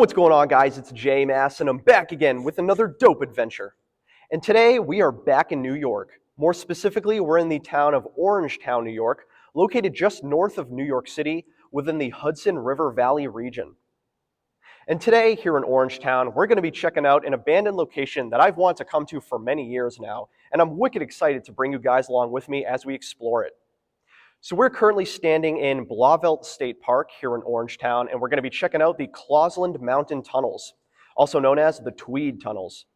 what's going on, guys? It's Jay Mass, and I'm back again with another dope adventure. And today we are back in New York. More specifically, we're in the town of Orangetown, New York, located just north of New York City within the Hudson River Valley region. And today, here in Orangetown, we're going to be checking out an abandoned location that I've wanted to come to for many years now, and I'm wicked excited to bring you guys along with me as we explore it. So we're currently standing in Blauvelt State Park here in Orangetown, and we're going to be checking out the Clausland Mountain Tunnels, also known as the Tweed Tunnels.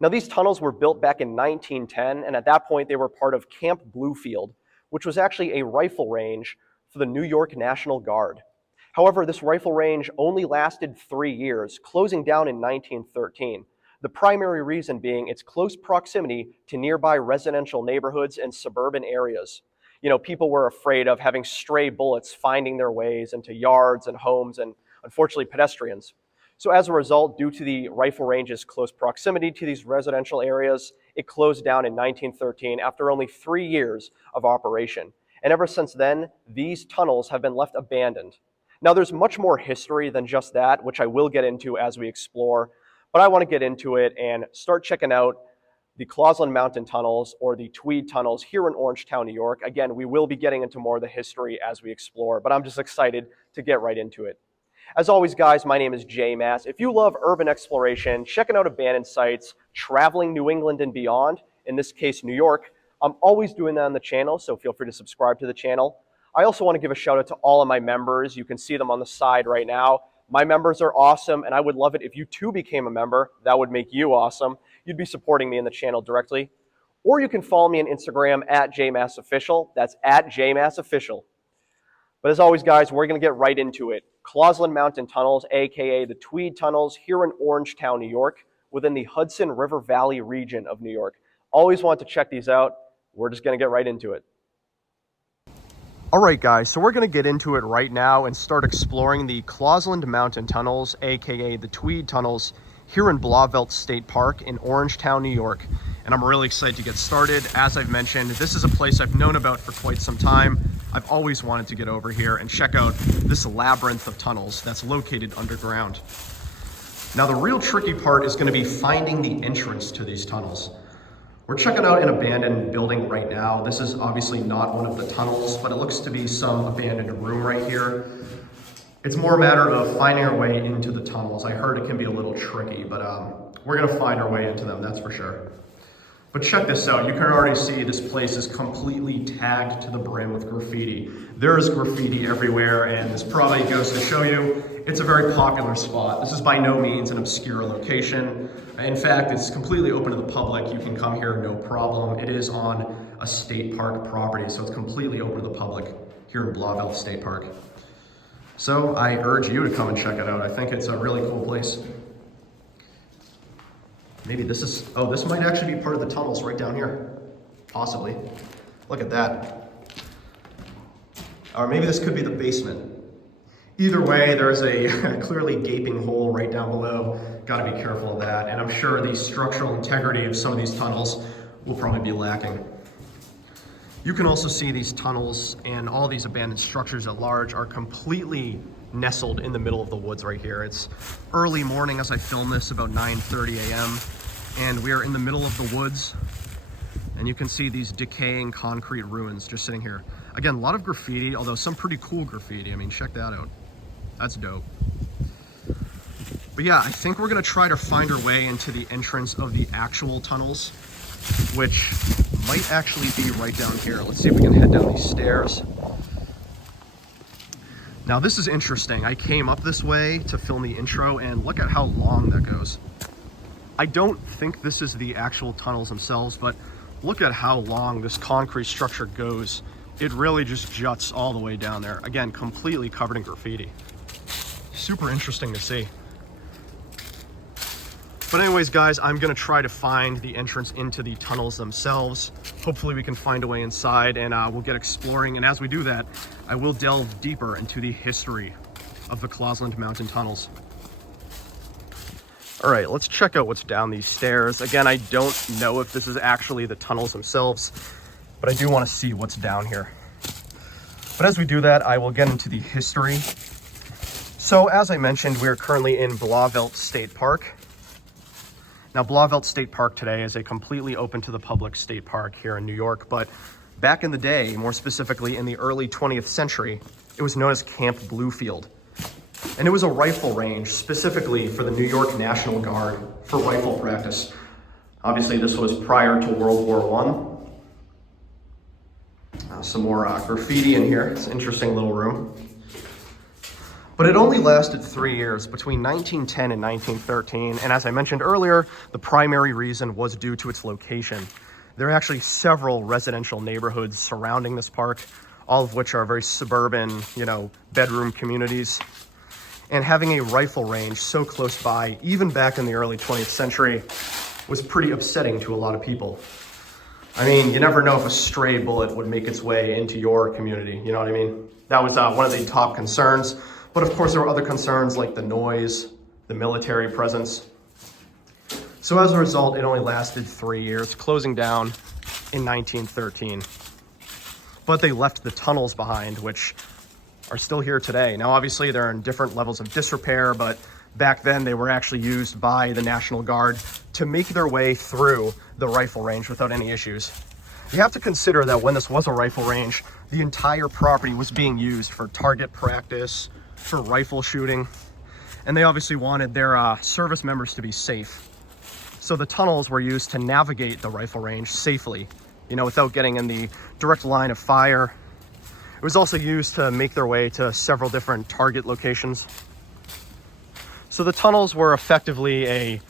Now, these tunnels were built back in 1910, and at that point they were part of Camp Bluefields, which was actually a rifle range for the New York National Guard. However, this rifle range only lasted 3 years, closing down in 1913. The primary reason being its close proximity to nearby residential neighborhoods and suburban areas. You know, people were afraid of having stray bullets finding their ways into yards and homes and, unfortunately, pedestrians. So as a result, due to the rifle range's close proximity to these residential areas, it closed down in 1913 after only 3 years of operation. And ever since then, these tunnels have been left abandoned. Now, there's much more history than just that, which I will get into as we explore, but I want to get into it and start checking out the Clausland Mountain Tunnels, or the Tweed Tunnels, here in Orangetown, New York. Again, we will be getting into more of the history as we explore, but I'm just excited to get right into it. As always, guys, my name is Jay Mass. If you love urban exploration, checking out abandoned sites, traveling New England and beyond, in this case, New York, I'm always doing that on the channel, so feel free to subscribe to the channel. I also want to give a shout out to all of my members. You can see them on the side right now. My members are awesome, and I would love it if you too became a member. That would make you awesome. You'd be supporting me in the channel directly. Or you can follow me on Instagram at JMassOfficial. That's at JMassOfficial. But as always, guys, we're going to get right into it. Clausland Mountain Tunnels, aka the Tweed Tunnels, here in Orangetown, New York, within the Hudson River Valley region of New York. Always want to check these out. We're just going to get right into it. All right, guys, so we're going to get into it right now and start exploring the Clausland Mountain Tunnels, aka the Tweed Tunnels, here in Blauvelt State Park in Orangetown, New York. And I'm really excited to get started. As I've mentioned, this is a place I've known about for quite some time. I've always wanted to get over here and check out this labyrinth of tunnels that's located underground. Now, the real tricky part is going to be finding the entrance to these tunnels. We're checking out an abandoned building right now. This is obviously not one of the tunnels, but it looks to be some abandoned room right here. It's more a matter of finding our way into the tunnels. I heard it can be a little tricky, but we're gonna find our way into them, that's for sure. But check this out. You can already see this place is completely tagged to the brim with graffiti. There's graffiti everywhere, and this probably goes to show you it's a very popular spot. This is by no means an obscure location. In fact, it's completely open to the public. You can come here no problem. It is on a state park property, so it's completely open to the public here in Blauvelt State Park. So I urge you to come and check it out. I think it's a really cool place. Maybe this is, oh, this might actually be part of the tunnels right down here. Possibly. Look at that. Or maybe this could be the basement. Either way, there's a clearly gaping hole right down below. Got to be careful of that. And I'm sure the structural integrity of some of these tunnels will probably be lacking. You can also see these tunnels and all these abandoned structures at large are completely nestled in the middle of the woods right here. It's early morning as I film this, about 9:30 a.m. and we are in the middle of the woods, and you can see these decaying concrete ruins just sitting here. Again, a lot of graffiti, although some pretty cool graffiti. I mean, check that out. That's dope. But yeah, I think we're gonna try to find our way into the entrance of the actual tunnels, which might actually be right down here. Let's see if we can head down these stairs. Now, this is interesting. I came up this way to film the intro, and look at how long that goes. I don't think this is the actual tunnels themselves, but look at how long this concrete structure goes. It really just juts all the way down there. Again, completely covered in graffiti. Super interesting to see. But anyways, guys, I'm gonna try to find the entrance into the tunnels themselves. Hopefully we can find a way inside, and we'll get exploring. And as we do that, I will delve deeper into the history of the Clausland Mountain Tunnels. All right, let's check out what's down these stairs. Again, I don't know if this is actually the tunnels themselves, but I do want to see what's down here. But as we do that, I will get into the history. So as I mentioned, we're currently in Blauvelt State Park. Now, Blauvelt State Park today is a completely open to the public state park here in New York, but back in the day, more specifically in the early 20th century, it was known as Camp Bluefield. And it was a rifle range specifically for the New York National Guard for rifle practice. Obviously, this was prior to World War I. Some more graffiti in here. It's an interesting little room. But it only lasted 3 years, between 1910 and 1913. And as I mentioned earlier, the primary reason was due to its location. There are actually several residential neighborhoods surrounding this park, all of which are very suburban, bedroom communities. And having a rifle range so close by, even back in the early 20th century, was pretty upsetting to a lot of people. I mean, you never know if a stray bullet would make its way into your community, you know what I mean? That was one of the top concerns. But of course, there were other concerns like the noise, the military presence. So as a result, it only lasted 3 years, closing down in 1913. But they left the tunnels behind, which are still here today. Now, obviously, they're in different levels of disrepair, but back then they were actually used by the National Guard to make their way through the rifle range without any issues. You have to consider that when this was a rifle range, the entire property was being used for target practice, for rifle shooting, and they obviously wanted their service members to be safe. So the tunnels were used to navigate the rifle range safely, without getting in the direct line of fire. It was also used to make their way to several different target locations. So the tunnels were effectively a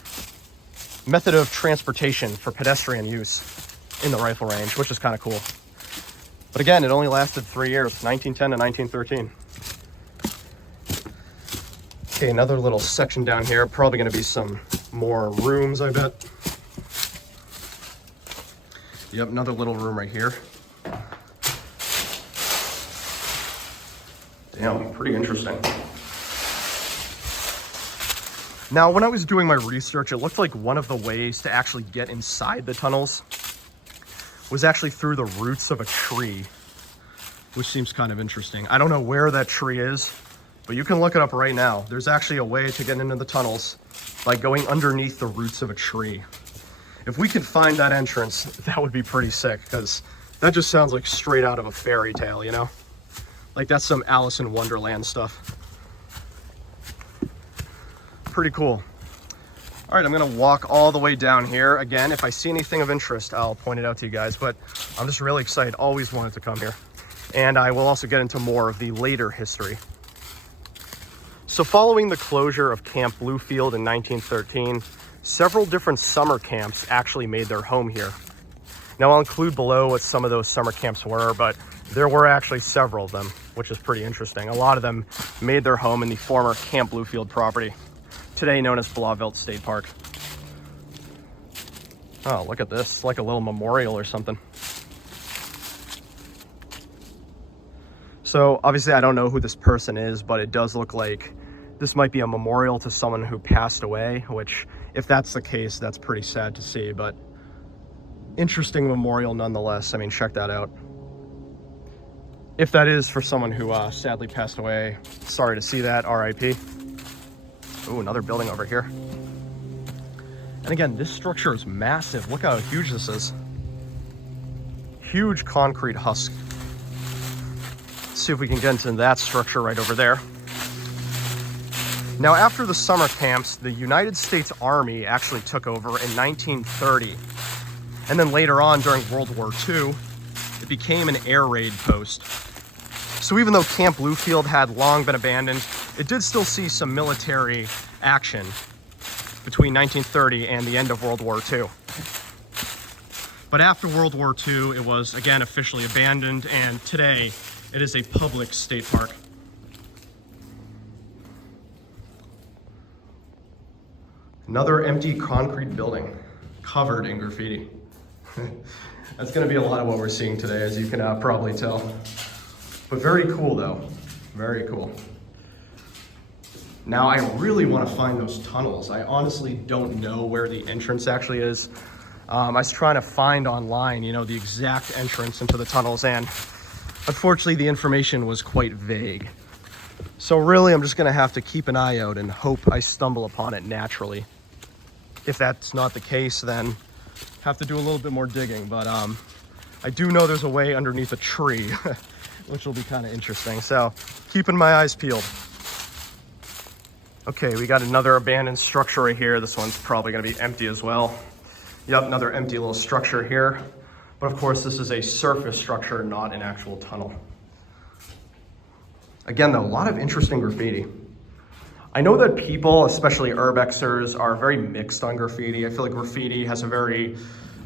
method of transportation for pedestrian use in the rifle range, which is kind of cool. But again, it only lasted 3 years, 1910 to 1913. Okay, another little section down here, probably gonna be some more rooms, I bet. Yep, another little room right here. Damn, pretty interesting. Now, when I was doing my research, it looked like one of the ways to actually get inside the tunnels was actually through the roots of a tree, which seems kind of interesting. I don't know where that tree is, but you can look it up right now. There's actually a way to get into the tunnels by going underneath the roots of a tree. If we could find that entrance, that would be pretty sick, because that just sounds like straight out of a fairy tale, Like that's some Alice in Wonderland stuff. Pretty cool. All right, I'm gonna walk all the way down here. Again, if I see anything of interest, I'll point it out to you guys, but I'm just really excited, always wanted to come here. And I will also get into more of the later history. So following the closure of Camp Bluefield in 1913, several different summer camps actually made their home here. Now I'll include below what some of those summer camps were, but there were actually several of them, which is pretty interesting. A lot of them made their home in the former Camp Bluefield property, today known as Blauvelt State Park. Oh, look at this, like a little memorial or something. So obviously I don't know who this person is, but it does look like this might be a memorial to someone who passed away, which if that's the case, that's pretty sad to see, but interesting memorial nonetheless. I mean, check that out. If that is for someone who sadly passed away, sorry to see that, RIP. Oh, another building over here. And again, this structure is massive. Look how huge this is. Huge concrete husk. Let's see if we can get into that structure right over there. Now, after the summer camps, the United States Army actually took over in 1930. And then later on, during World War II, it became an air raid post. So even though Camp Bluefield had long been abandoned, it did still see some military action between 1930 and the end of World War II. But after World War II, it was again officially abandoned, and today it is a public state park. Another empty concrete building covered in graffiti. That's going to be a lot of what we're seeing today, as you can probably tell. But very cool though, very cool. Now I really want to find those tunnels. I honestly don't know where the entrance actually is. I was trying to find online, the exact entrance into the tunnels, and unfortunately the information was quite vague. So really, I'm just gonna have to keep an eye out and hope I stumble upon it naturally. If that's not the case, then have to do a little bit more digging. But I do know there's a way underneath a tree, which will be kind of interesting. So keeping my eyes peeled. Okay, we got another abandoned structure right here. This one's probably gonna be empty as well. Yep, another empty little structure here. But of course, this is a surface structure, not an actual tunnel. Again, though, a lot of interesting graffiti. I know that people, especially urbexers, are very mixed on graffiti. I feel like graffiti has a very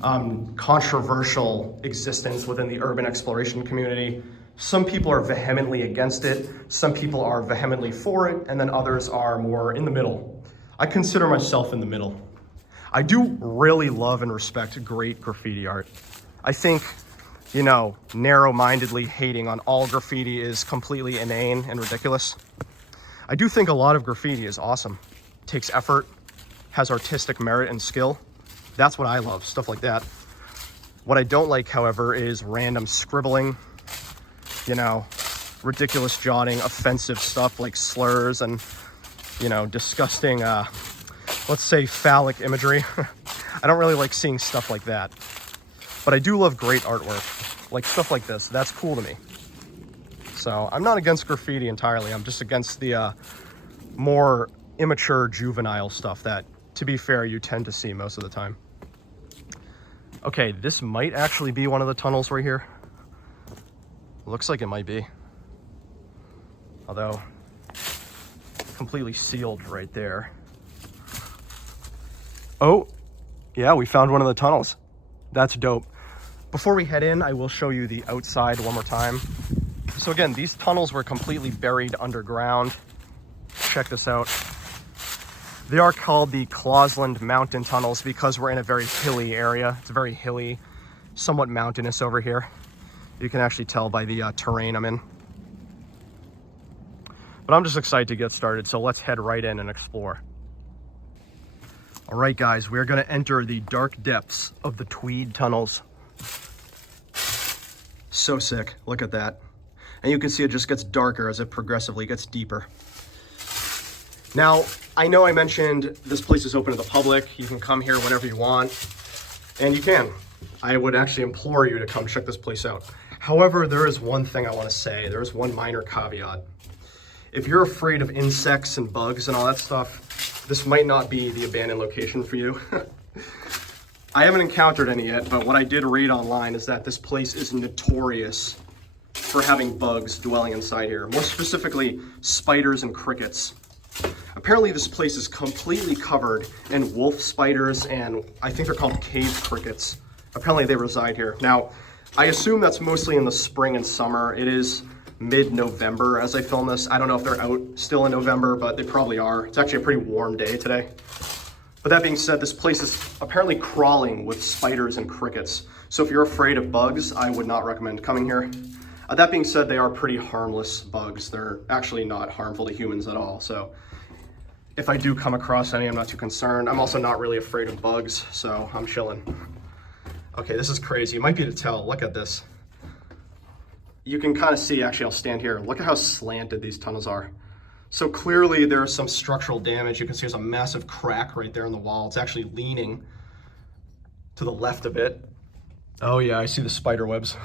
controversial existence within the urban exploration community. Some people are vehemently against it, some people are vehemently for it, and then others are more in the middle. I consider myself in the middle. I do really love and respect great graffiti art. I think, you know, narrow-mindedly hating on all graffiti is completely inane and ridiculous. I do think a lot of graffiti is awesome. It takes effort, has artistic merit and skill. That's what I love, stuff like that. What I don't like, however, is random scribbling, you know, ridiculous jotting, offensive stuff like slurs and, you know, disgusting, let's say phallic imagery. I don't really like seeing stuff like that. But I do love great artwork, like stuff like this. That's cool to me. So I'm not against graffiti entirely. I'm just against the more immature, juvenile stuff that, to be fair, you tend to see most of the time. Okay, this might actually be one of the tunnels right here. Looks like it might be. Although, completely sealed right there. Oh, yeah, we found one of the tunnels. That's dope. Before we head in, I will show you the outside one more time. So again, these tunnels were completely buried underground. Check this out. They are called the Clausland Mountain Tunnels because we're in a very hilly area. It's very hilly, somewhat mountainous over here. You can actually tell by the terrain I'm in. But I'm just excited to get started, so let's head right in and explore. All right, guys, we're gonna enter the dark depths of the Tweed Tunnels. So sick, look at that. And you can see it just gets darker as it progressively gets deeper. Now, I know I mentioned this place is open to the public. You can come here whenever you want, and you can. I would actually implore you to come check this place out. However, there is one thing I want to say. There is one minor caveat. If you're afraid of insects and bugs and all that stuff, this might not be the abandoned location for you. I haven't encountered any yet, but what I did read online is that this place is notorious for having bugs dwelling inside here. More specifically, spiders and crickets. Apparently this place is completely covered in wolf spiders, and I think they're called cave crickets. Apparently they reside here. Now, I assume that's mostly in the spring and summer. It is mid-November as I film this. I don't know if they're out still in November, but they probably are. It's actually a pretty warm day today. But that being said, this place is apparently crawling with spiders and crickets. So if you're afraid of bugs, I would not recommend coming here. That being said, they are pretty harmless bugs. They're actually not harmful to humans at all. So if I do come across any, I'm not too concerned. I'm also not really afraid of bugs, so I'm chilling. Okay, this is crazy. It might be to tell. Look at this. You can kind of see, actually, I'll stand here. Look at how slanted these tunnels are. So clearly there's some structural damage. You can see there's a massive crack right there in the wall. It's actually leaning to the left a bit. Oh yeah, I see the spider webs.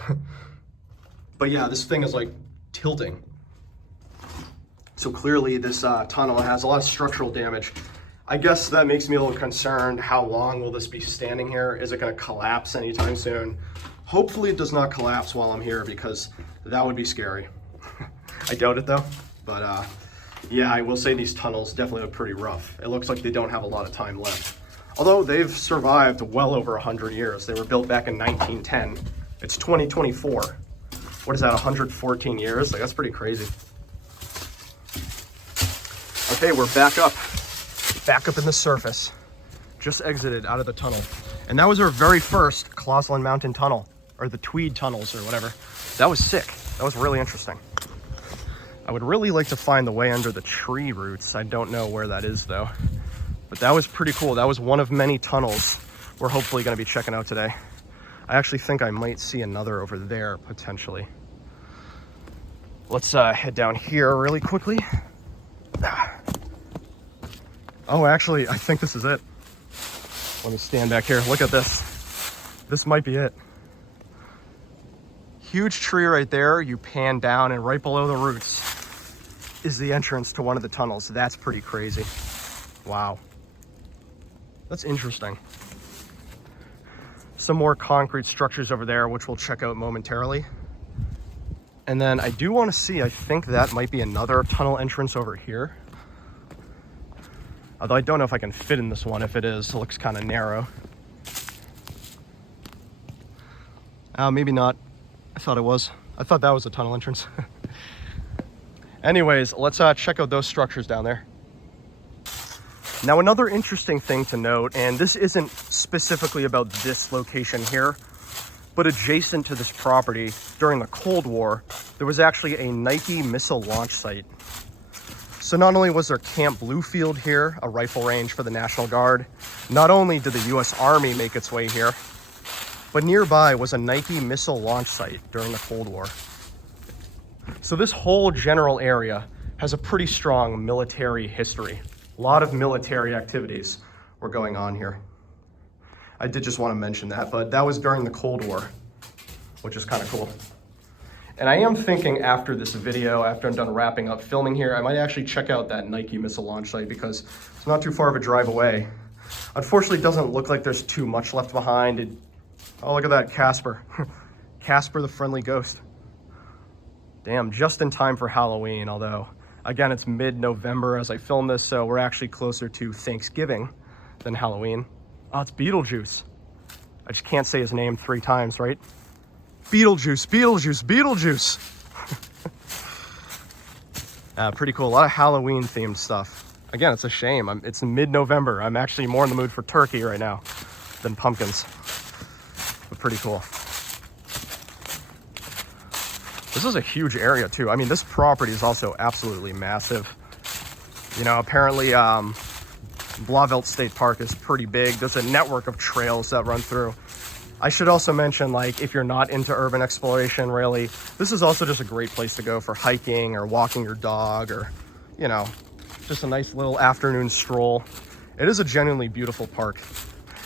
But yeah, this thing is like tilting. So clearly this tunnel has a lot of structural damage. I guess that makes me a little concerned. How long will this be standing here? Is it gonna collapse anytime soon? Hopefully it does not collapse while I'm here, because that would be scary. I doubt it though, but yeah, I will say these tunnels definitely look pretty rough. It looks like they don't have a lot of time left. Although they've survived well over 100 years. They were built back in 1910. It's 2024. What is that, 114 years? Like, that's pretty crazy. Okay, we're back up in the surface. Just exited out of the tunnel. And that was our very first Clausland Mountain Tunnel, or the Tweed Tunnels, or whatever. That was sick. That was really interesting. I would really like to find the way under the tree roots. I don't know where that is, though. But that was pretty cool. That was one of many tunnels we're hopefully going to be checking out today. I actually think I might see another over there, potentially. Let's head down here really quickly. Oh, actually, I think this is it. Let me stand back here. Look at this. This might be it. Huge tree right there. You pan down, and right below the roots is the entrance to one of the tunnels. That's pretty crazy. Wow. That's interesting. Some more concrete structures over there, which we'll check out momentarily. And then I do want to see, I think that might be another tunnel entrance over here. Although I don't know if I can fit in this one. If it is, it looks kind of narrow. Maybe not. I thought it was. I thought that was a tunnel entrance. Anyways, let's check out those structures down there. Now, another interesting thing to note, and this isn't specifically about this location here, but adjacent to this property during the Cold War, there was actually a Nike missile launch site. So not only was there Camp Bluefields here, a rifle range for the National Guard, not only did the US Army make its way here, but nearby was a Nike missile launch site during the Cold War. So this whole general area has a pretty strong military history. A lot of military activities were going on here. I did just want to mention that, but that was during the Cold War, which is kind of cool. And I am thinking after this video, after I'm done wrapping up filming here, I might actually check out that Nike missile launch site because it's not too far of a drive away. Unfortunately, it doesn't look like there's too much left behind. Oh, look at that, Casper. Casper the friendly ghost. Damn, just in time for Halloween, although, again, it's mid-November as I film this, so we're actually closer to Thanksgiving than Halloween. Oh, it's Beetlejuice. I just can't say his name 3 times, right? Beetlejuice, Beetlejuice, Beetlejuice. Pretty cool, a lot of Halloween-themed stuff. Again, it's a shame. It's mid-November. I'm actually more in the mood for turkey right now than pumpkins. But pretty cool. This is a huge area too. I mean, this property is also absolutely massive. You know, apparently Blauvelt State Park is pretty big. There's a network of trails that run through. I should also mention, like, if you're not into urban exploration, really, this is also just a great place to go for hiking or walking your dog or, you know, just a nice little afternoon stroll. It is a genuinely beautiful park.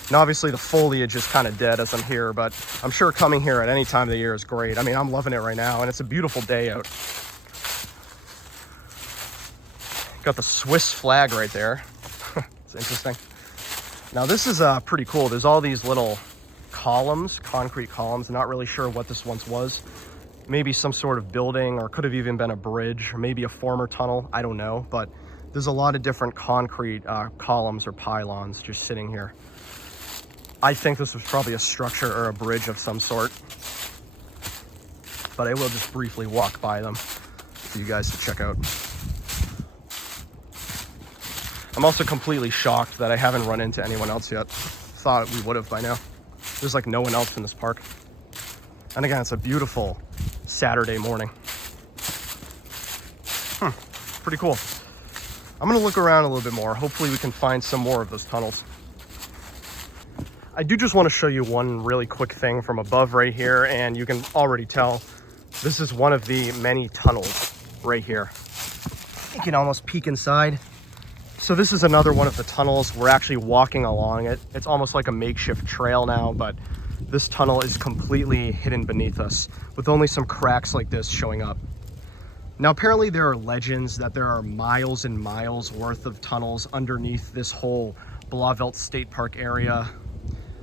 And obviously the foliage is kind of dead as I'm here, but I'm sure coming here at any time of the year is great. I mean, I'm loving it right now, and it's a beautiful day out. Got the Swiss flag right there. It's interesting. Now this is pretty cool. There's all these little columns, concrete columns. I'm not really sure what this once was. Maybe some sort of building, or could have even been a bridge, or maybe a former tunnel. I don't know, but there's a lot of different concrete columns or pylons just sitting here. I think this was probably a structure or a bridge of some sort, but I will just briefly walk by them for you guys to check out. I'm also completely shocked that I haven't run into anyone else yet. Thought we would have by now. There's like no one else in this park. And again, it's a beautiful Saturday morning. Pretty cool. I'm gonna look around a little bit more. Hopefully we can find some more of those tunnels. I do just want to show you one really quick thing from above right here, and you can already tell this is one of the many tunnels right here. You can almost peek inside. So this is another one of the tunnels. We're actually walking along it. It's almost like a makeshift trail now, but this tunnel is completely hidden beneath us with only some cracks like this showing up. Now, apparently there are legends that there are miles and miles worth of tunnels underneath this whole Blauvelt State Park area.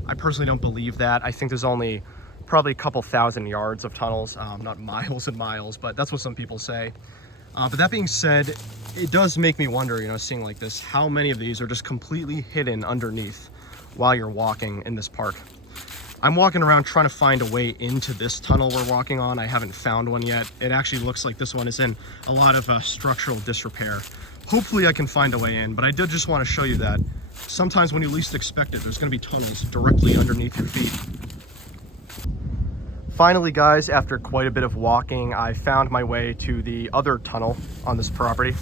I personally don't believe that. I think there's only probably a couple thousand yards of tunnels, not miles and miles, but that's what some people say. But that being said, it does make me wonder, you know, seeing like this, how many of these are just completely hidden underneath while you're walking in this park. I'm walking around trying to find a way into this tunnel we're walking on. I haven't found one yet. It actually looks like this one is in a lot of structural disrepair. Hopefully I can find a way in, but I did just want to show you that sometimes when you least expect it, there's going to be tunnels directly underneath your feet. Finally, guys, after quite a bit of walking, I found my way to the other tunnel on this property.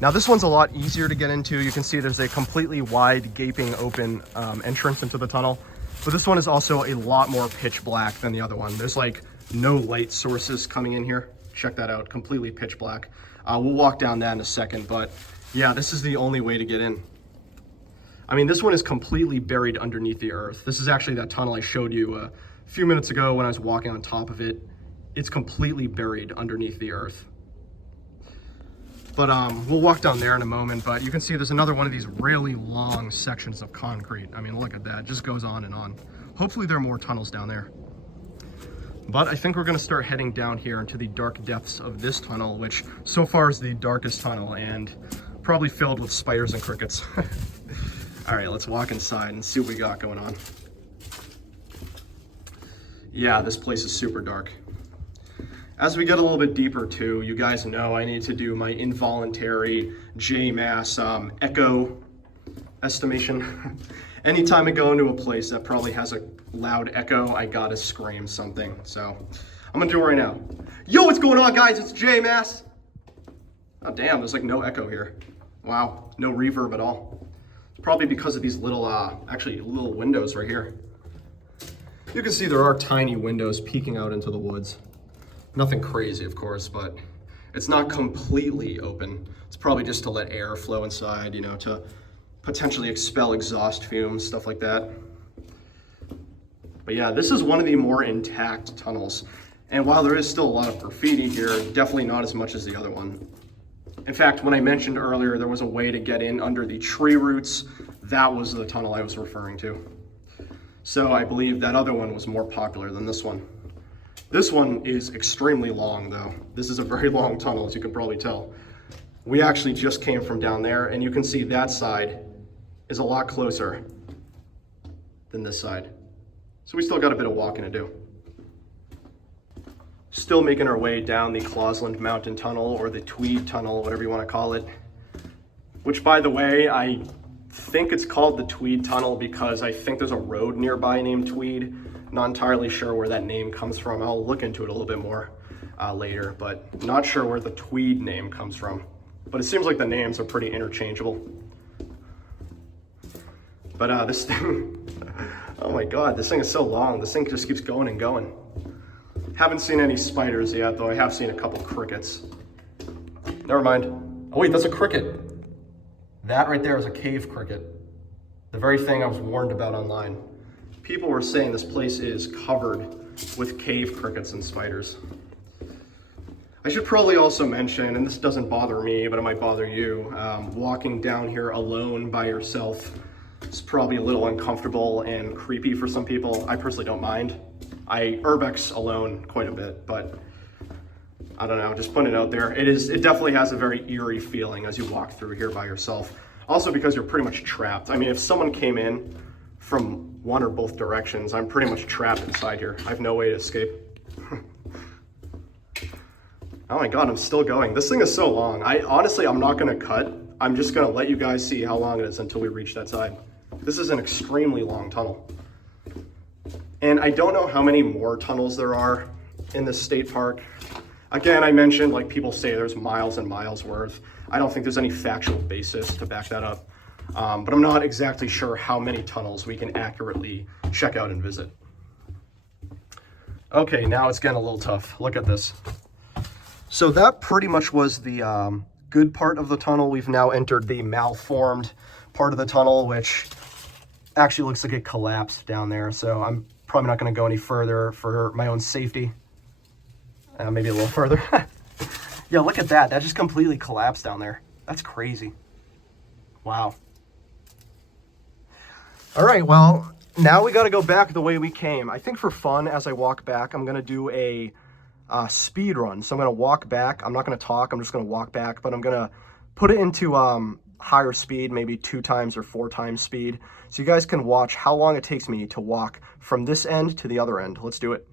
Now, this one's a lot easier to get into. You can see there's a completely wide, gaping open entrance into the tunnel. But this one is also a lot more pitch black than the other one. There's like no light sources coming in here. Check that out, completely pitch black. We'll walk down that in a second, but yeah, this is the only way to get in. I mean, this one is completely buried underneath the earth. This is actually that tunnel I showed you a few minutes ago when I was walking on top of it. It's completely buried underneath the earth. But we'll walk down there in a moment, but you can see there's another one of these really long sections of concrete. I mean, look at that, it just goes on and on. Hopefully there are more tunnels down there. But I think we're gonna start heading down here into the dark depths of this tunnel, which so far is the darkest tunnel and probably filled with spiders and crickets. All right, let's walk inside and see what we got going on. Yeah, this place is super dark. As we get a little bit deeper too, you guys know I need to do my involuntary JMass echo estimation. Anytime I go into a place that probably has a loud echo, I gotta scream something. So I'm gonna do it right now. Yo, what's going on, guys? It's JMass. Oh damn, there's like no echo here. Wow, no reverb at all. It's probably because of these little, actually little windows right here. You can see there are tiny windows peeking out into the woods. Nothing crazy, of course, but it's not completely open. It's probably just to let air flow inside, you know, to potentially expel exhaust fumes, stuff like that. But yeah, this is one of the more intact tunnels. And while there is still a lot of graffiti here, definitely not as much as the other one. In fact, when I mentioned earlier there was a way to get in under the tree roots, that was the tunnel I was referring to. So I believe that other one was more popular than this one. This one is extremely long though. This is a very long tunnel, as you can probably tell. We actually just came from down there, and you can see that side is a lot closer than this side. So we still got a bit of walking to do. Still making our way down the Clausland Mountain Tunnel, or the Tweed Tunnel, whatever you want to call it. Which, by the way, I think it's called the Tweed Tunnel because I think there's a road nearby named Tweed. Not entirely sure where that name comes from. I'll look into it a little bit more later, but not sure where the Tweed name comes from. But it seems like the names are pretty interchangeable. But this thing, oh my God, this thing is so long. This thing just keeps going and going. Haven't seen any spiders yet, though I have seen a couple crickets. Never mind. Oh wait, that's a cricket. That right there is a cave cricket. The very thing I was warned about online. People were saying this place is covered with cave crickets and spiders. I should probably also mention, and this doesn't bother me, but it might bother you, walking down here alone by yourself is probably a little uncomfortable and creepy for some people. I personally don't mind. I urbex alone quite a bit, but I don't know, just putting it out there. It definitely has a very eerie feeling as you walk through here by yourself. Also because you're pretty much trapped. I mean, if someone came in from one or both directions, I'm pretty much trapped inside here. I have no way to escape. Oh my God, I'm still going. This thing is so long. Honestly, I'm not gonna cut. I'm just gonna let you guys see how long it is until we reach that side. This is an extremely long tunnel. And I don't know how many more tunnels there are in this state park. Again, I mentioned, like, people say there's miles and miles worth. I don't think there's any factual basis to back that up. But I'm not exactly sure how many tunnels we can accurately check out and visit. Okay, now it's getting a little tough. Look at this. So that pretty much was the good part of the tunnel. We've now entered the malformed part of the tunnel, which actually looks like it collapsed down there. So I'm probably not going to go any further for my own safety. Maybe a little further. Yeah, look at that. That just completely collapsed down there. That's crazy. Wow. All right, well, now we got to go back the way we came. I think for fun, as I walk back, I'm going to do a speed run. So I'm going to walk back. I'm not going to talk. I'm just going to walk back, but I'm going to put it into higher speed, maybe 2 times or 4 times speed. So you guys can watch how long it takes me to walk from this end to the other end. Let's do it.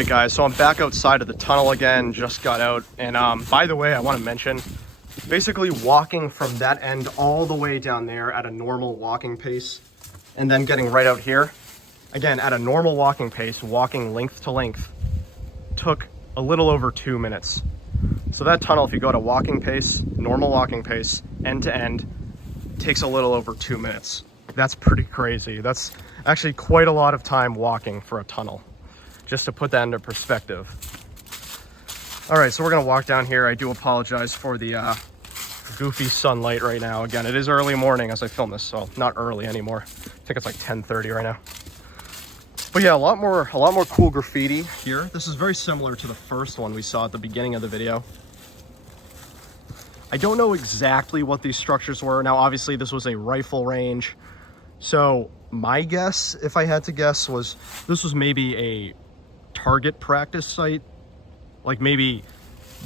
right, guys, so I'm back outside of the tunnel again, just got out. And by the way, I want to mention, basically walking from that end all the way down there at a normal walking pace, and then getting right out here, again, at a normal walking pace, walking length to length, took a little over 2 minutes. So that tunnel, if you go at a walking pace, normal walking pace, end to end, takes a little over 2 minutes. That's pretty crazy. That's actually quite a lot of time walking for a tunnel, just to put that into perspective. All right, so we're gonna walk down here. I do apologize for the goofy sunlight right now. Again, it is early morning as I film this, so not early anymore. I think it's like 10:30 right now. But yeah, a lot more cool graffiti here. This is very similar to the first one we saw at the beginning of the video. I don't know exactly what these structures were. Now, obviously this was a rifle range. So my guess, if I had to guess, was this was maybe a target practice site. Like maybe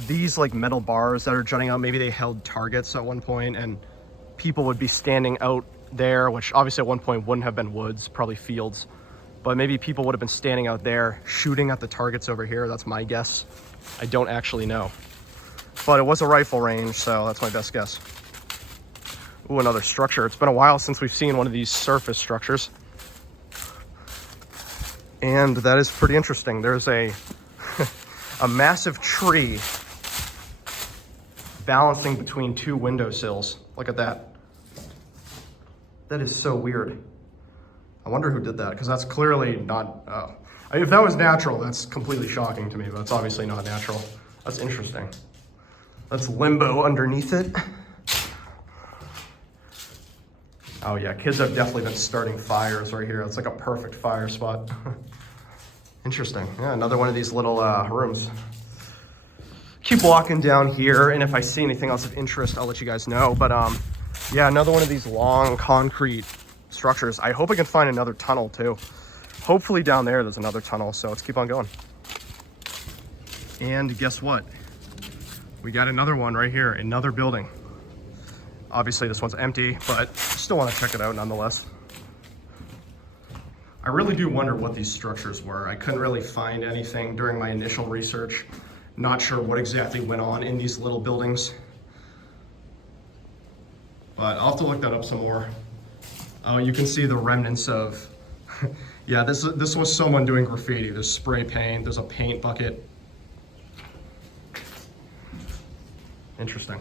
these like metal bars that are jutting out, maybe they held targets at one point and people would be standing out there, which obviously at one point wouldn't have been woods, probably fields. But maybe people would have been standing out there shooting at the targets over here. That's my guess. I don't actually know. But it was a rifle range, so that's my best guess. Ooh, another structure. It's been a while since we've seen one of these surface structures. And that is pretty interesting. There's a massive tree balancing between two windowsills. Look at that. That is so weird. I wonder who did that, because that's clearly not... if that was natural, that's completely shocking to me, but it's obviously not natural. That's interesting. That's limbo underneath it. Oh yeah, kids have definitely been starting fires right here. It's like a perfect fire spot. Interesting. Yeah, another one of these little rooms. Keep walking down here, and if I see anything else of interest, I'll let you guys know. But yeah, another one of these long concrete structures. I hope I can find another tunnel too. Hopefully down there's another tunnel, so let's keep on going. And guess what? We got another one right here, another building. Obviously this one's empty, but still want to check it out nonetheless. I really do wonder what these structures were. I couldn't really find anything during my initial research. Not sure what exactly went on in these little buildings. But I'll have to look that up some more. You can see the remnants of, yeah, this was someone doing graffiti. There's spray paint, there's a paint bucket. Interesting.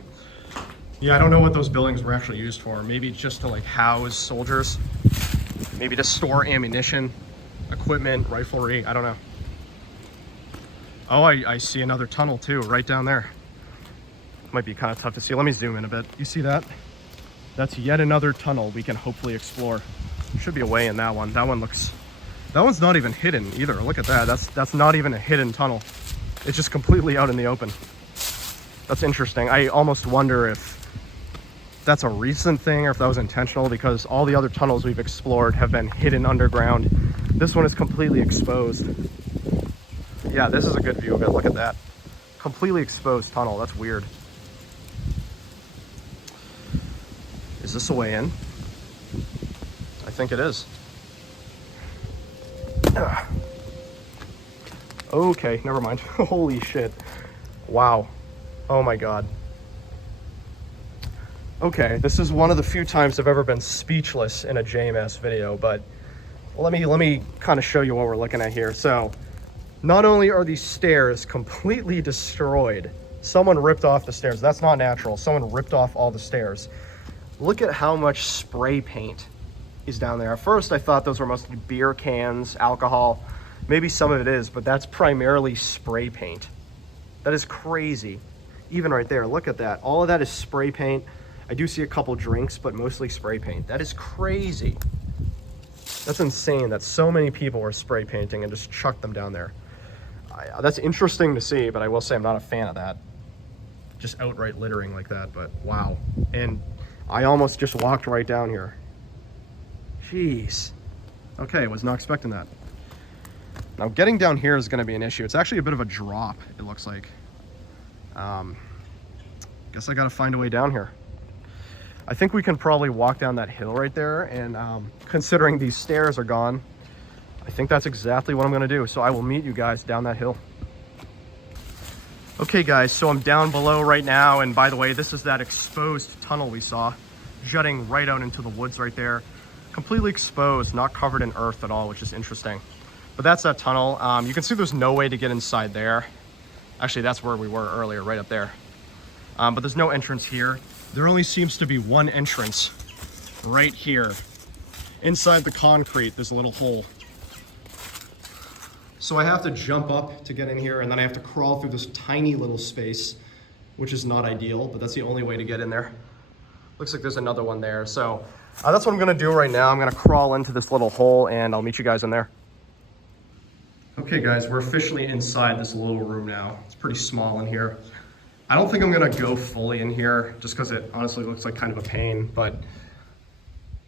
Yeah, I don't know what those buildings were actually used for. Maybe just to like house soldiers. Maybe to store ammunition, equipment, riflery, I don't know. Oh, I see another tunnel too, right down there. Might be kind of tough to see. Let me zoom in a bit. You see that? That's yet another tunnel we can hopefully explore. Should be a way in that one. That one's not even hidden either. Look at that. That's not even a hidden tunnel. It's just completely out in the open. That's interesting. I almost wonder if that's a recent thing or if that was intentional, because all the other tunnels we've explored have been hidden underground. This one is completely exposed. Yeah, this is a good view of it. Look at that. Completely exposed tunnel. That's weird. Is this a way in? I think it is. Okay, never mind. Holy shit. Wow. Oh my god. Okay, this is one of the few times I've ever been speechless in a JMS video, but let me kind of show you what we're looking at here. So, not only are these stairs completely destroyed, someone ripped off the stairs. That's not natural. Someone ripped off all the stairs. Look at how much spray paint is down there. At first, I thought those were mostly beer cans, alcohol. Maybe some of it is, but that's primarily spray paint. That is crazy. Even right there, look at that. All of that is spray paint. I do see a couple drinks, but mostly spray paint. That is crazy. That's insane that so many people were spray painting and just chucked them down there. That's interesting to see, but I will say I'm not a fan of that. Just outright littering like that, but wow. And I almost just walked right down here. Jeez. Okay, was not expecting that. Now getting down here is gonna be an issue. It's actually a bit of a drop, it looks like. Guess I gotta find a way down here. I think we can probably walk down that hill right there, and considering these stairs are gone, I think that's exactly what I'm gonna do. So I will meet you guys down that hill. Okay guys, so I'm down below right now. And by the way, this is that exposed tunnel we saw, jutting right out into the woods right there. Completely exposed, not covered in earth at all, which is interesting. But that's that tunnel. You can see there's no way to get inside there. Actually, that's where we were earlier, right up there. But there's no entrance here. There only seems to be one entrance right here. Inside the concrete, there's a little hole. So I have to jump up to get in here, and then I have to crawl through this tiny little space, which is not ideal, but that's the only way to get in there. Looks like there's another one there. So that's what I'm gonna do right now. I'm gonna crawl into this little hole and I'll meet you guys in there. Okay guys, we're officially inside this little room now. It's pretty small in here. I don't think I'm gonna go fully in here just because it honestly looks like kind of a pain, but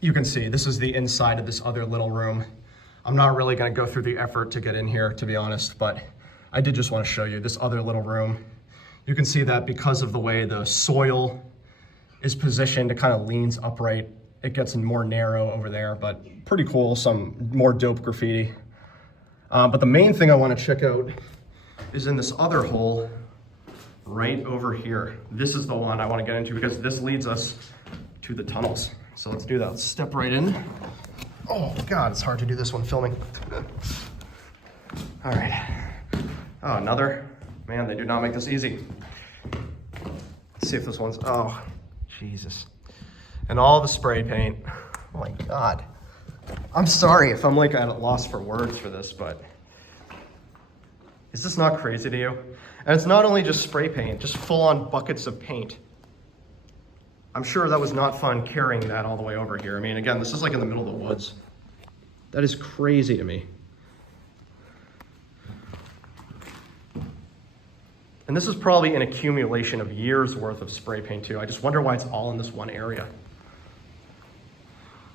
you can see this is the inside of this other little room. I'm not really gonna go through the effort to get in here, to be honest, but I did just wanna show you this other little room. You can see that because of the way the soil is positioned, it kind of leans upright. It gets more narrow over there, but pretty cool, some more dope graffiti. But the main thing I wanna check out is in this other hole right over here. This is the one I wanna get into because this leads us to the tunnels. So let's do that, let's step right in. Oh God, it's hard to do this one filming. All right. Oh, another. Man, they do not make this easy. Let's see if this one's, oh, Jesus. And all the spray paint. Oh my God. I'm sorry if I'm like at a loss for words for this, but is this not crazy to you? And it's not only just spray paint, just full on buckets of paint. I'm sure that was not fun carrying that all the way over here. I mean, again, this is like in the middle of the woods. That is crazy to me. And this is probably an accumulation of years worth of spray paint too. I just wonder why it's all in this one area.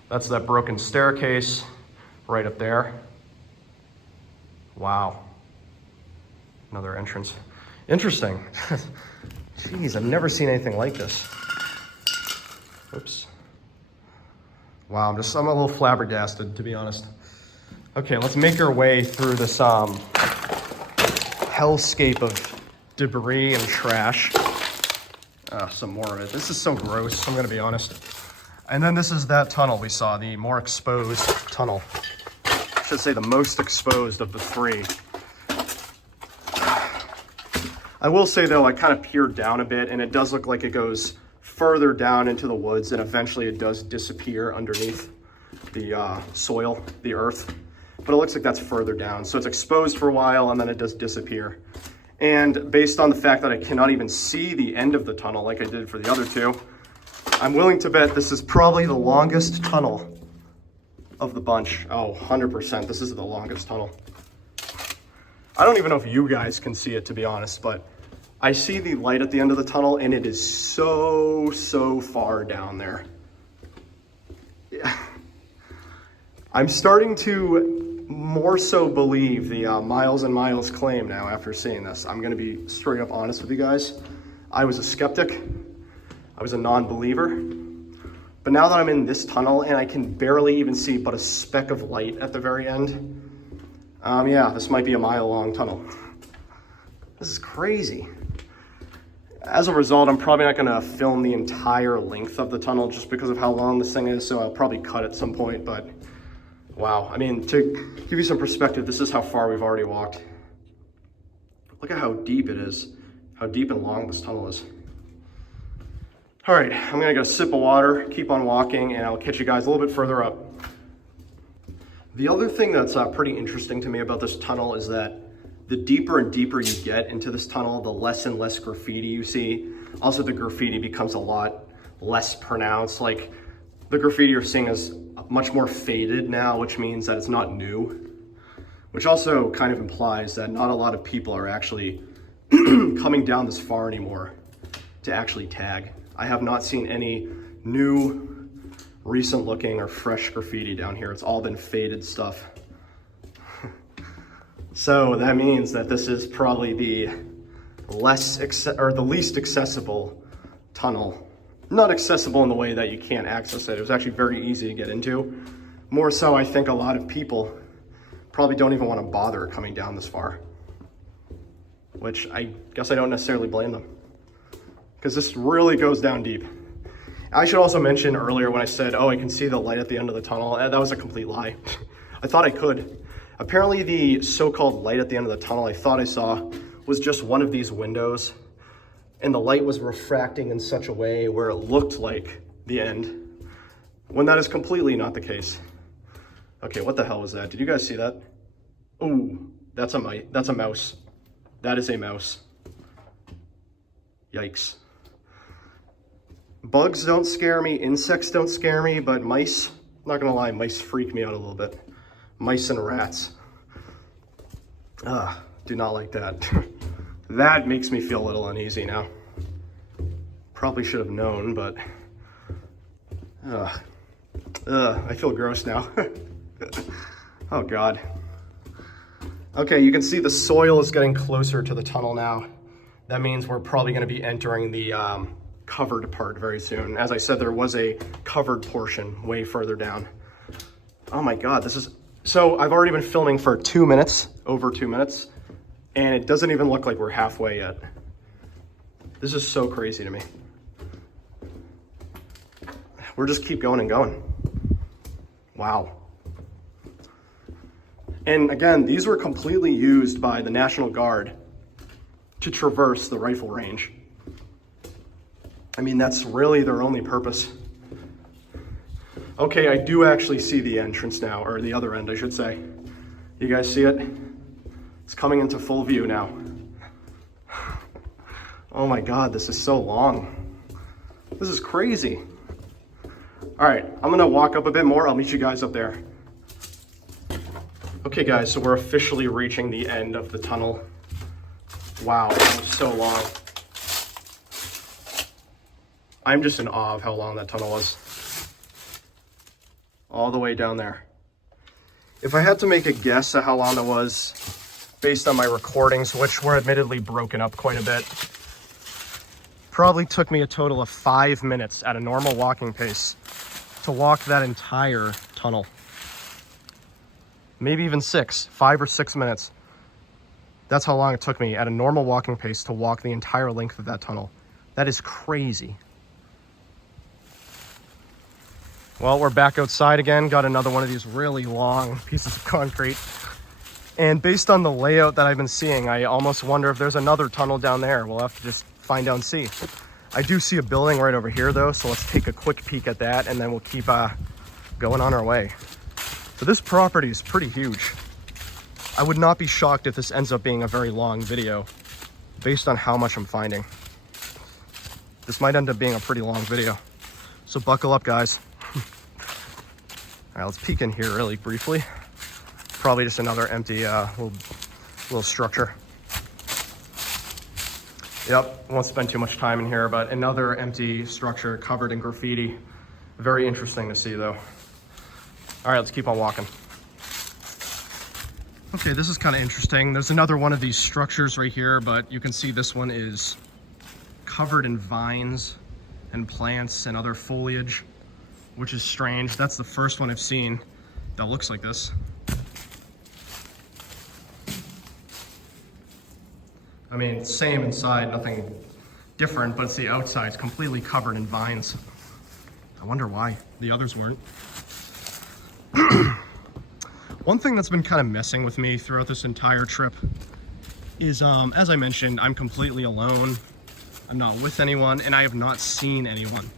That's that broken staircase right up there. Wow. Another entrance. Interesting. Jeez, I've never seen anything like this. Oops. Wow, I'm a little flabbergasted, to be honest. Okay, let's make our way through this hellscape of debris and trash. Some more of it. This is so gross, I'm gonna be honest. And then this is that tunnel we saw, the more exposed tunnel. I should say the most exposed of the three. I will say though, I kind of peered down a bit and it does look like it goes further down into the woods and eventually it does disappear underneath the soil, the earth. But it looks like that's further down. So it's exposed for a while and then it does disappear. And based on the fact that I cannot even see the end of the tunnel like I did for the other two, I'm willing to bet this is probably the longest tunnel of the bunch. Oh, 100%, this is the longest tunnel. I don't even know if you guys can see it, to be honest, but I see the light at the end of the tunnel and it is so far down there. Yeah. I'm starting to more so believe the miles and miles claim now after seeing this. I'm gonna be straight up honest with you guys. I was a skeptic, I was a non-believer, but now that I'm in this tunnel and I can barely even see but a speck of light at the very end, yeah, this might be a mile-long tunnel. This is crazy. As a result, I'm probably not gonna film the entire length of the tunnel just because of how long this thing is, so I'll probably cut at some point, but wow. I mean, to give you some perspective, this is how far we've already walked. Look at how deep it is, how deep and long this tunnel is. All right, I'm gonna get a sip of water, keep on walking, and I'll catch you guys a little bit further up. The other thing that's pretty interesting to me about this tunnel is that the deeper and deeper you get into this tunnel, the less and less graffiti you see. Also, the graffiti becomes a lot less pronounced. Like, the graffiti you're seeing is much more faded now, which means that it's not new, which also kind of implies that not a lot of people are actually coming down this far anymore to actually tag. I have not seen any new, recent looking or fresh graffiti down here. It's all been faded stuff. So that means that this is probably the least accessible tunnel. Not accessible in the way that you can't access it. It was actually very easy to get into. More so, I think a lot of people probably don't even want to bother coming down this far, which I guess I don't necessarily blame them, because this really goes down deep. I should also mention earlier when I said, oh, I can see the light at the end of the tunnel, that was a complete lie. I thought I could. Apparently the so-called light at the end of the tunnel I thought I saw was just one of these windows, and the light was refracting in such a way where it looked like the end, when that is completely not the case. Okay, what the hell was that? Did you guys see that? Ooh, that's a mouse. That is a mouse. Yikes. Bugs don't scare me, insects don't scare me, but mice, I'm not gonna lie, mice freak me out a little bit. Mice and rats. Do not like that. That makes me feel a little uneasy now. Probably should have known, but I feel gross now. Oh God. Okay, you can see the soil is getting closer to the tunnel now. That means we're probably going to be entering the covered part very soon. As I said, there was a covered portion way further down. Oh my God, so I've already been filming for 2 minutes, over 2 minutes, and it doesn't even look like we're halfway yet. This is so crazy to me. We'll just keep going and going. Wow. And again, these were completely used by the National Guard to traverse the rifle range. I mean, that's really their only purpose. Okay, I do actually see the entrance now, or the other end, I should say. You guys see it? It's coming into full view now. Oh my God, this is so long. This is crazy. All right, I'm gonna walk up a bit more. I'll meet you guys up there. Okay guys, so we're officially reaching the end of the tunnel. Wow, that was so long. I'm just in awe of how long that tunnel was. All the way down there. If I had to make a guess at how long it was, based on my recordings, which were admittedly broken up quite a bit, probably took me a total of 5 minutes at a normal walking pace to walk that entire tunnel. Maybe even 5 or 6 minutes. That's how long it took me at a normal walking pace to walk the entire length of that tunnel. That is crazy. Well, we're back outside again. Got another one of these really long pieces of concrete. And based on the layout that I've been seeing, I almost wonder if there's another tunnel down there. We'll have to just find out and see. I do see a building right over here though, so let's take a quick peek at that and then we'll keep going on our way. So this property is pretty huge. I would not be shocked if this ends up being a very long video based on how much I'm finding. This might end up being a pretty long video. So buckle up, guys. All right, let's peek in here really briefly. Probably just another empty little structure. Yep, won't spend too much time in here, but another empty structure covered in graffiti. Very interesting to see though. All right, let's keep on walking. Okay, this is kind of interesting. There's another one of these structures right here, but you can see this one is covered in vines and plants and other foliage, which is strange. That's the first one I've seen that looks like this. I mean, same inside, nothing different, but it's the outside. It's completely covered in vines. I wonder why the others weren't. One thing that's been kind of messing with me throughout this entire trip is, as I mentioned, I'm completely alone. I'm not with anyone, and I have not seen anyone.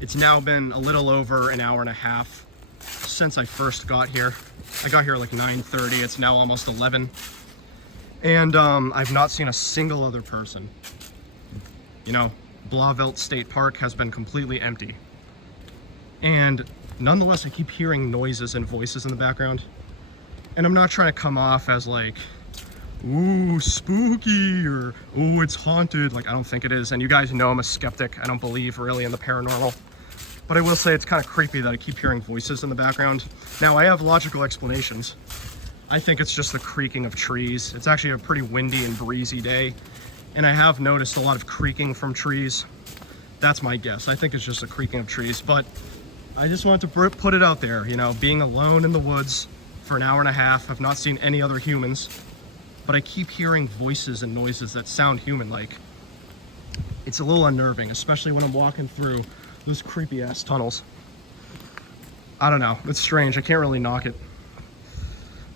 It's now been a little over an hour and a half since I first got here. I got here like 9:30. It's now almost 11. And I've not seen a single other person. You know, Blauvelt State Park has been completely empty. And nonetheless, I keep hearing noises and voices in the background. And I'm not trying to come off as like, ooh, spooky, or ooh, it's haunted. Like, I don't think it is. And you guys know I'm a skeptic. I don't believe really in the paranormal. But I will say it's kind of creepy that I keep hearing voices in the background. Now, I have logical explanations. I think it's just the creaking of trees. It's actually a pretty windy and breezy day. And I have noticed a lot of creaking from trees. That's my guess. I think it's just the creaking of trees. But I just wanted to put it out there, you know, being alone in the woods for an hour and a half. I've not seen any other humans, but I keep hearing voices and noises that sound human-like. It's a little unnerving, especially when I'm walking through those creepy-ass tunnels. I don't know, it's strange. I can't really knock it.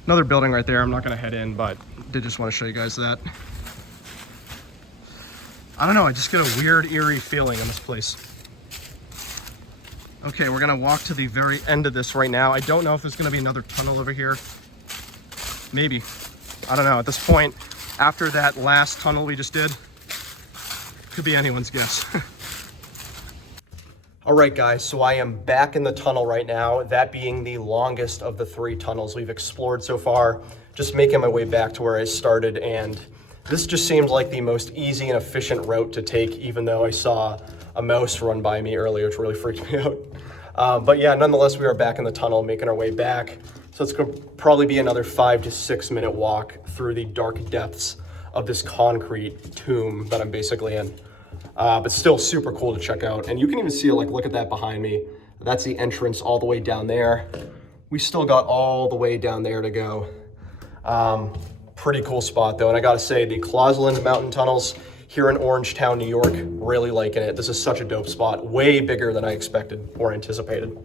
Another building right there. I'm not gonna head in, but did just want to show you guys that. I don't know, I just get a weird, eerie feeling in this place. Okay, we're gonna walk to the very end of this right now. I don't know if there's gonna be another tunnel over here. Maybe. I don't know, at this point, after that last tunnel we just did, could be anyone's guess. All right, guys, so I am back in the tunnel right now, that being the longest of the 3 tunnels we've explored so far. Just making my way back to where I started, and this just seemed like the most easy and efficient route to take, even though I saw a mouse run by me earlier, which really freaked me out. But yeah, nonetheless, we are back in the tunnel, making our way back. So it's gonna probably be another 5 to 6 minute walk through the dark depths of this concrete tomb that I'm basically in. But still super cool to check out. And you can even see it, like, look at that behind me. That's the entrance all the way down there. We still got all the way down there to go. Pretty cool spot though. And I gotta say, the Clausland Mountain Tunnels here in Orangetown, New York, really liking it. This is such a dope spot, way bigger than I expected or anticipated.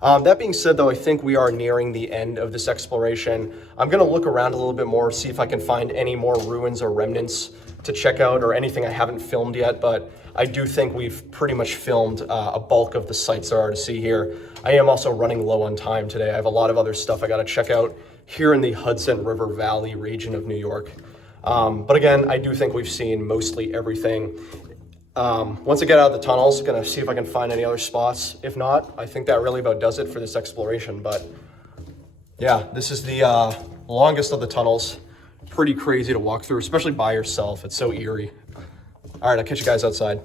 That being said though, I think we are nearing the end of this exploration. I'm gonna look around a little bit more, see if I can find any more ruins or remnants to check out or anything I haven't filmed yet, but I do think we've pretty much filmed a bulk of the sites there are to see here. I am also running low on time today. I have a lot of other stuff I gotta check out here in the Hudson River Valley region of New York. But again, I do think we've seen mostly everything. Once I get out of the tunnels, gonna see if I can find any other spots. If not, I think that really about does it for this exploration. But yeah, this is the longest of the tunnels. Pretty crazy to walk through, especially by yourself. It's so eerie. All right, I'll catch you guys outside.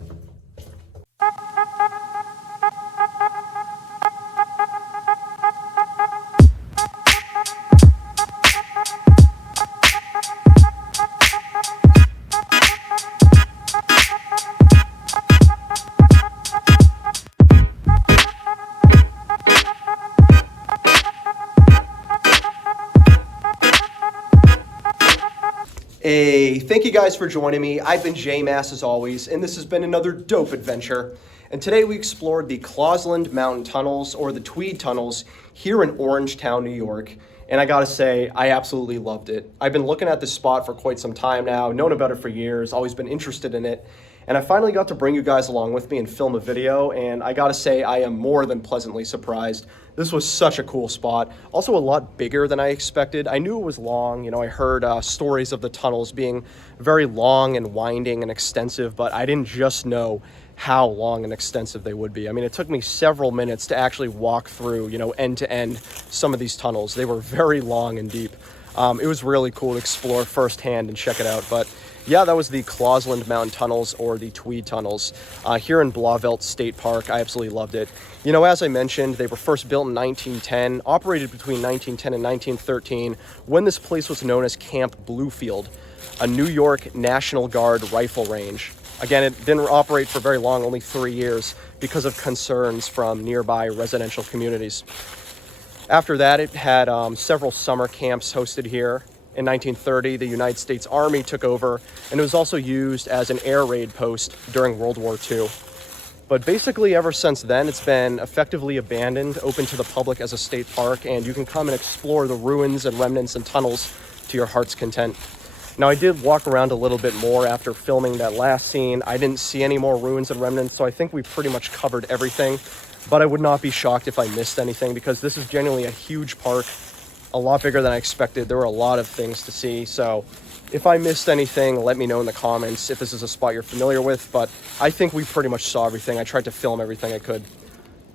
Hey, thank you guys for joining me. I've been J-Mass as always, and this has been another dope adventure. And today we explored the Clausland Mountain Tunnels, or the Tweed Tunnels, here in Orangetown, New York. And I gotta say, I absolutely loved it. I've been looking at this spot for quite some time now, known about it for years, always been interested in it. And I finally got to bring you guys along with me and film a video, and I gotta say, I am more than pleasantly surprised. This was such a cool spot. Also a lot bigger than I expected. I knew it was long. You know, I heard stories of the tunnels being very long and winding and extensive, but I didn't just know how long and extensive they would be. I mean, it took me several minutes to actually walk through, you know, end to end some of these tunnels. They were very long and deep. It was really cool to explore firsthand and check it out. But yeah, that was the Clausland Mountain Tunnels, or the Tweed Tunnels, here in Blauvelt State Park. I absolutely loved it. You know, as I mentioned, they were first built in 1910, operated between 1910 and 1913, when this place was known as Camp Bluefields, a New York National Guard rifle range. Again, it didn't operate for very long, only 3 years, because of concerns from nearby residential communities. After that, it had several summer camps hosted here. In 1930, the United States Army took over, and it was also used as an air raid post during World War II. But basically, ever since then, it's been effectively abandoned, open to the public as a state park, and you can come and explore the ruins and remnants and tunnels to your heart's content. Now, I did walk around a little bit more after filming that last scene. I didn't see any more ruins and remnants, so I think we pretty much covered everything. But I would not be shocked if I missed anything, because this is genuinely a huge park. A lot bigger than I expected. There were a lot of things to see. So if I missed anything, let me know in the comments if this is a spot you're familiar with. But I think we pretty much saw everything. I tried to film everything I could.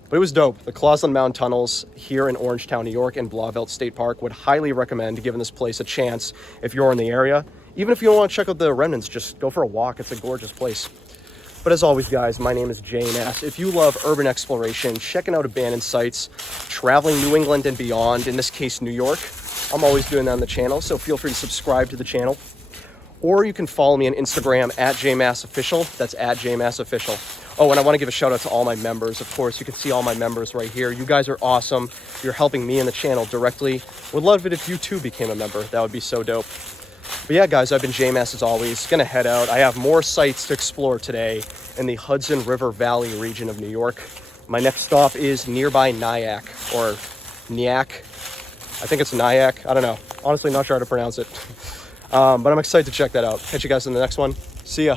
But it was dope. The Clausland Mountain Tunnels here in Orangetown, New York, and Blauvelt State Park. Would highly recommend giving this place a chance if you're in the area. Even if you don't want to check out the remnants, just go for a walk. It's a gorgeous place. But as always, guys, my name is J-Mass. If you love urban exploration, checking out abandoned sites, traveling New England and beyond, in this case, New York, I'm always doing that on the channel, so feel free to subscribe to the channel. Or you can follow me on Instagram at JMassOfficial. That's at JMassOfficial. Oh, and I want to give a shout out to all my members. Of course, you can see all my members right here. You guys are awesome. You're helping me and the channel directly. Would love it if you too became a member. That would be so dope. But yeah, guys, I've been JMass as always. Gonna head out. I have more sites to explore today in the Hudson River Valley region of New York. My next stop is nearby Nyack, or Nyack. I think it's Nyack. I don't know. Honestly, not sure how to pronounce it. But I'm excited to check that out. Catch you guys in the next one. See ya.